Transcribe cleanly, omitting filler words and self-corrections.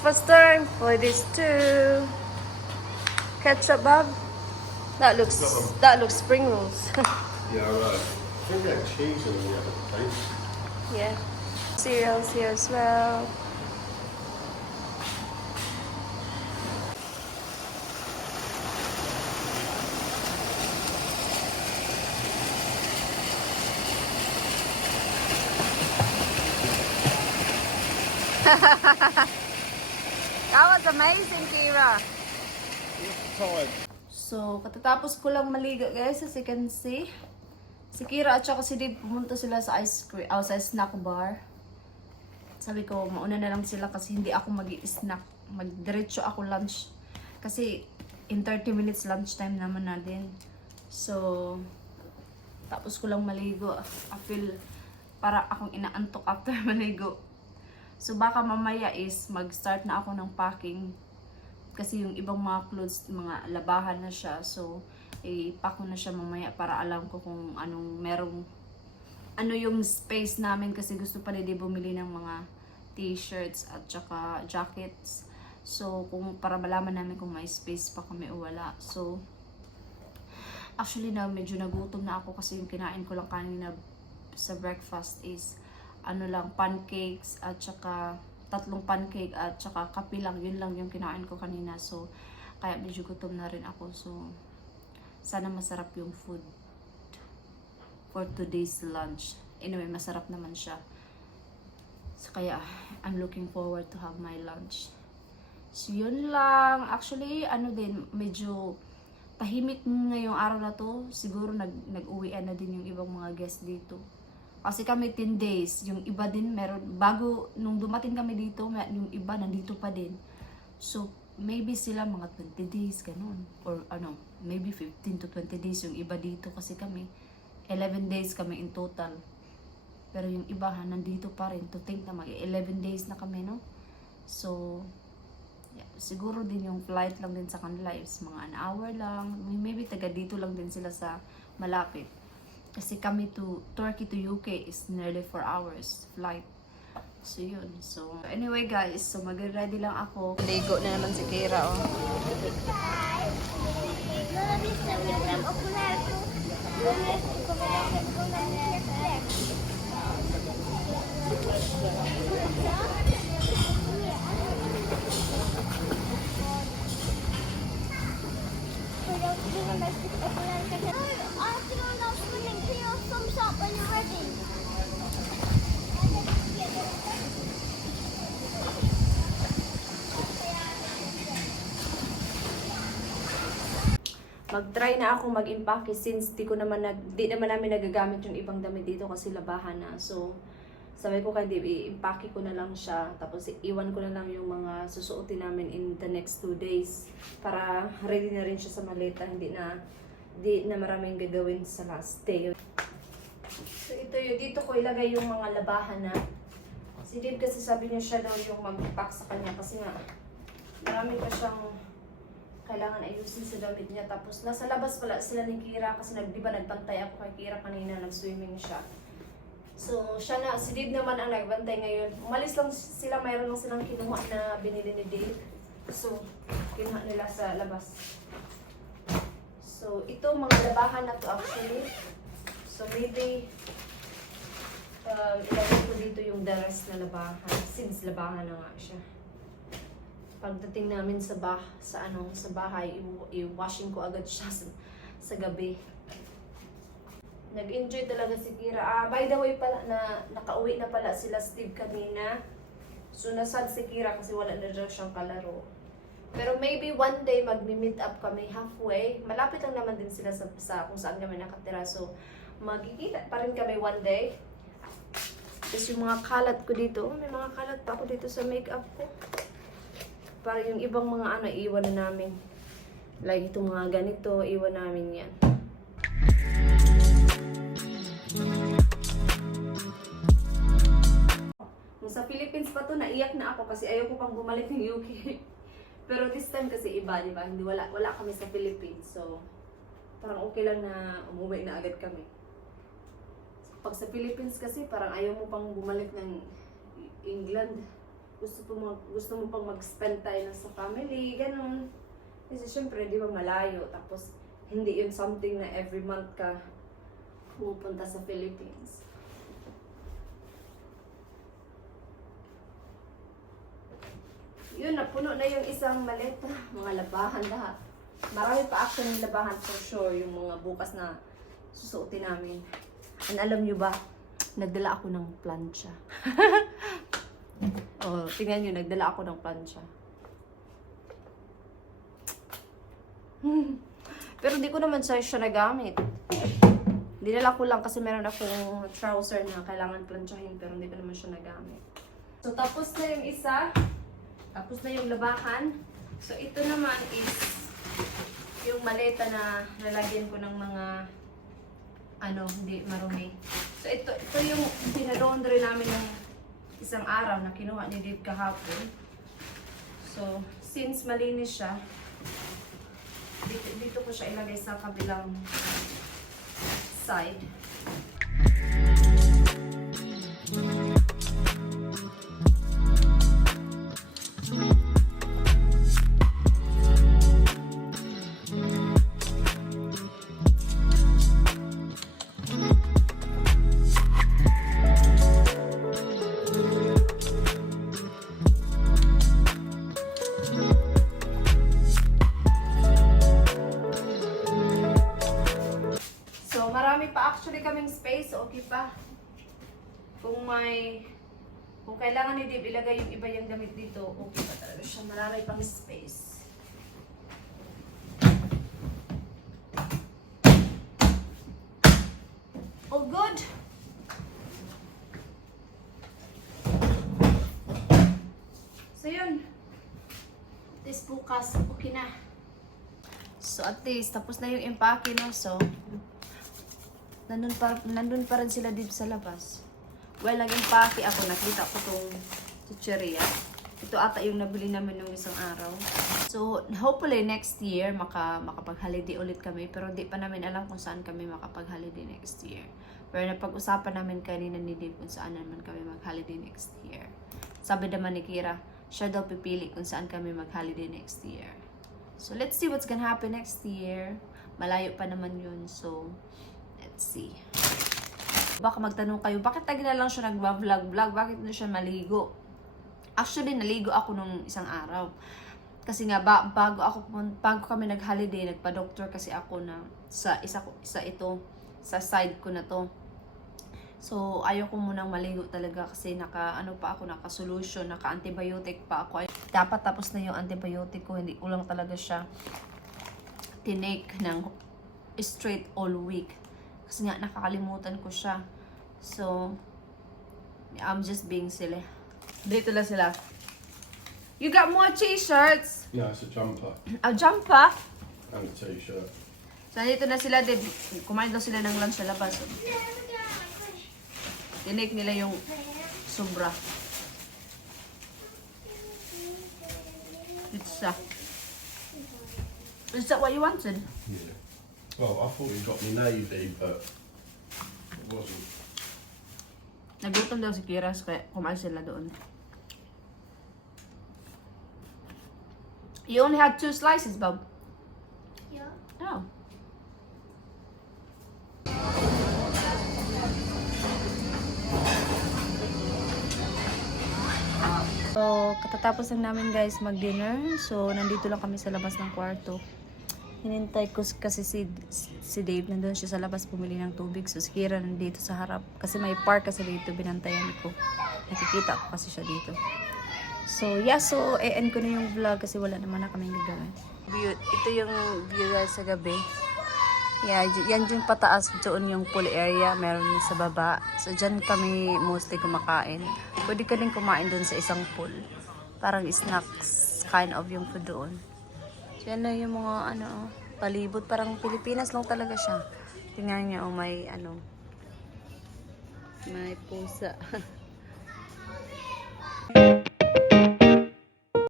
breakfast time for this too. Ketchup, Bob. That looks spring rolls. Yeah, right. I think they had cheese in the other place. Yeah. Cereals here as well. That was amazing, Kira. Time. So, katatapos ko lang maligo, guys, as you can see. Si Kira at saka si Dave pumunta sila sa ice cream, sa snack bar. Sabi ko, mauna na lang sila kasi hindi ako mag-i-snack. Magdiretso ako lunch. Kasi in 30 minutes lunchtime naman natin. So, tapos ko lang maligo. I feel para akong inaantok after maligo. So, baka mamaya is mag-start na ako ng packing. Kasi yung ibang mga clothes, mga labahan na siya. So, ipack ko na siya mamaya para alam ko kung anong ano yung space namin kasi gusto pa rin bumili ng mga t-shirts at saka jackets. So, para malaman namin kung may space pa kami o wala. So, actually na medyo nagutom na ako kasi yung kinain ko lang kanina sa breakfast is pancakes at saka 3 pancake at saka kape lang. Yun lang yung kinain ko kanina. So, kaya medyo gutom na rin ako. So, sana masarap yung food for today's lunch. Anyway, masarap naman siya. So, kaya I'm looking forward to have my lunch. So, yun lang. Actually, medyo tahimik ngayong araw na to. Siguro nag-uwian na din yung ibang mga guests dito. Kasi kami 10 days, yung iba din bago nung dumating kami dito, yung iba nandito pa din. So, maybe sila mga 20 days, ganun. Or maybe 15 to 20 days yung iba dito kasi kami. 11 days kami in total. Pero yung iba nandito pa rin. To think na 11 days na kami, no? So, yeah, siguro din yung flight lang din sa kanila is mga an hour lang. Maybe taga dito lang din sila sa malapit. Kasi kami to Turkey to UK is nearly 4 hours flight. So yun. So anyway guys, so mag-ready lang ako. Ligo na naman si Kira, oh. When you're ready. Mag-try na ako mag-impake since di naman namin nagagamit yung ibang damit dito kasi labahan na. So, sabi ko kay Dib, i-impake ko na lang siya. Tapos, iwan ko na lang yung mga susuotin namin in the next 2 days. Para ready na rin siya sa maleta. Hindi na maraming gagawin sa last day. So, dito ko ilagay yung mga labahan na. Si Dib kasi sabi niya siya daw yung mag-pack sa kanya kasi nga marami pa siyang kailangan ayusin sa damit niya. Tapos nasa labas pala sila ni Kira kasi nagpantay ako kay Kira kanina, nag-swimming siya. So si Dib naman ang nagbantay ngayon. Umalis lang sila, mayroon lang silang kinuha na binili ni Dib. So kinuha nila sa labas. So ito mga labahan na to actually. So maybe ilagay ko dito yung the rest na labahan since labahan na nga siya. Pagdating namin sa bahay, i-washing ko agad siya sa gabi. Nag-enjoy talaga si Kira. By the way pala, nakauwi na pala sila Steve kanina. So nasad si Kira kasi wala na daw siyang kalaro. Pero maybe one day magmi-meet up kami halfway. Malapit lang naman din sila sa kung saan kami nakatira. So magkikita pa rin kami one day. Tapos yung mga kalat ko dito, may mga kalat pa ako dito sa makeup ko. Para yung ibang mga iwan na namin. Like itong mga ganito, iwan namin yan. Kung sa Philippines pa to, naiyak na ako kasi ayoko pang bumalik ng UK. Pero this time kasi iba, di ba? Hindi wala kami sa Philippines. So, parang okay lang na umuwi na agad kami. Pag sa Philippines kasi, parang ayaw mo pang bumalik ng England. gusto mo pang mag-spend tayo na sa family, ganun. Kasi syempre, di ba malayo, tapos hindi yun something na every month ka pupunta sa Philippines. Yun, napuno na yung isang maleta. Mga labahan lahat. Marami pa actually yung labahan for sure, yung mga bukas na susuotin namin. And alam nyo ba, nagdala ako ng plancha. Oh, tingnan nyo, nagdala ako ng plancha. Pero di ko naman siya nagamit. Dinala ko lang kasi meron akong trouser na kailangan planchahin pero hindi ko naman siya nagamit. So tapos na yung isa. Tapos na yung labahan. So ito naman is yung maleta na lalagyan ko ng mga hindi marumi. So ito yung pinalaundry namin ng isang araw na kinuha ni Dave kahapon. So since malinis siya, dito ko siya ilagay sa kabilang side. Marami pa actually kaming space, okay pa. Kung kailangan ni Dave ilagay yung iba yung damit dito, okay pa talaga siya. Marami pang space. All good? So yun. This bukas, okay na. So at least, tapos na yung empake, no? So, nandun pa rin sila dito sa labas. Well, nag-empake ako. Nakita ko tong chicheria. Ito ata yung nabili namin nung isang araw. So, hopefully next year, makapag-holiday ulit kami. Pero di pa namin alam kung saan kami makapag-holiday next year. Pero napag-usapan namin kanina ni Dave kung saan naman kami mag-holiday next year. Sabi naman ni Kira, siya daw pipili kung saan kami mag-holiday next year. So, let's see what's gonna happen next year. Malayo pa naman yun. So, let's see. Baka magtanong kayo, bakit lagi na lang siya nag-vlog? Bakit na siya maligo? Actually, naligo ako nung isang araw. Kasi nga, bago kami nag-holiday, nagpa-doctor kasi ako na sa side ko na to. So, ayoko munang maligo talaga kasi naka-solution, naka-antibiotic pa ako. Dapat tapos na yung antibiotic ko, hindi ko lang talaga siya tinake ng straight all week. Kasi nga, nakakalimutan ko siya. So, I'm just being silly. Dito lang sila. You got more t-shirts? No, it's a jumper A jumper? and a t-shirt. So, dito na sila. Kumain daw sila ng lunch sa labas. Tinake nila yung sobra. Is that what you wanted? Yeah. Well, I thought you got me navy, but it wasn't. Nagutom daw si Kira, kaya kumain sila doon. You only had 2 slices, Bob. Yeah. Oh. So, katatapos lang namin guys mag-dinner. So, nandito lang kami sa labas ng kwarto. Hinintay ko kasi si Dave, nandun siya sa labas bumili ng tubig. So, si Kira nandito sa harap. Kasi may park kasi dito, binantayan ko. Nakikita ko kasi siya dito. So, yeah. So, end ko na yung vlog kasi wala naman na kaming gagawin. Ito yung view guys sa gabi. Yeah, yan yung pataas. Doon yung pool area. Meron din sa baba. So, dyan kami mostly kumakain. Pwede ka din kumain doon sa isang pool. Parang snacks kind of yung food doon. So, yan na yung mga palibot. Parang Pilipinas lang talaga siya. Tingnan niyo, may pusa.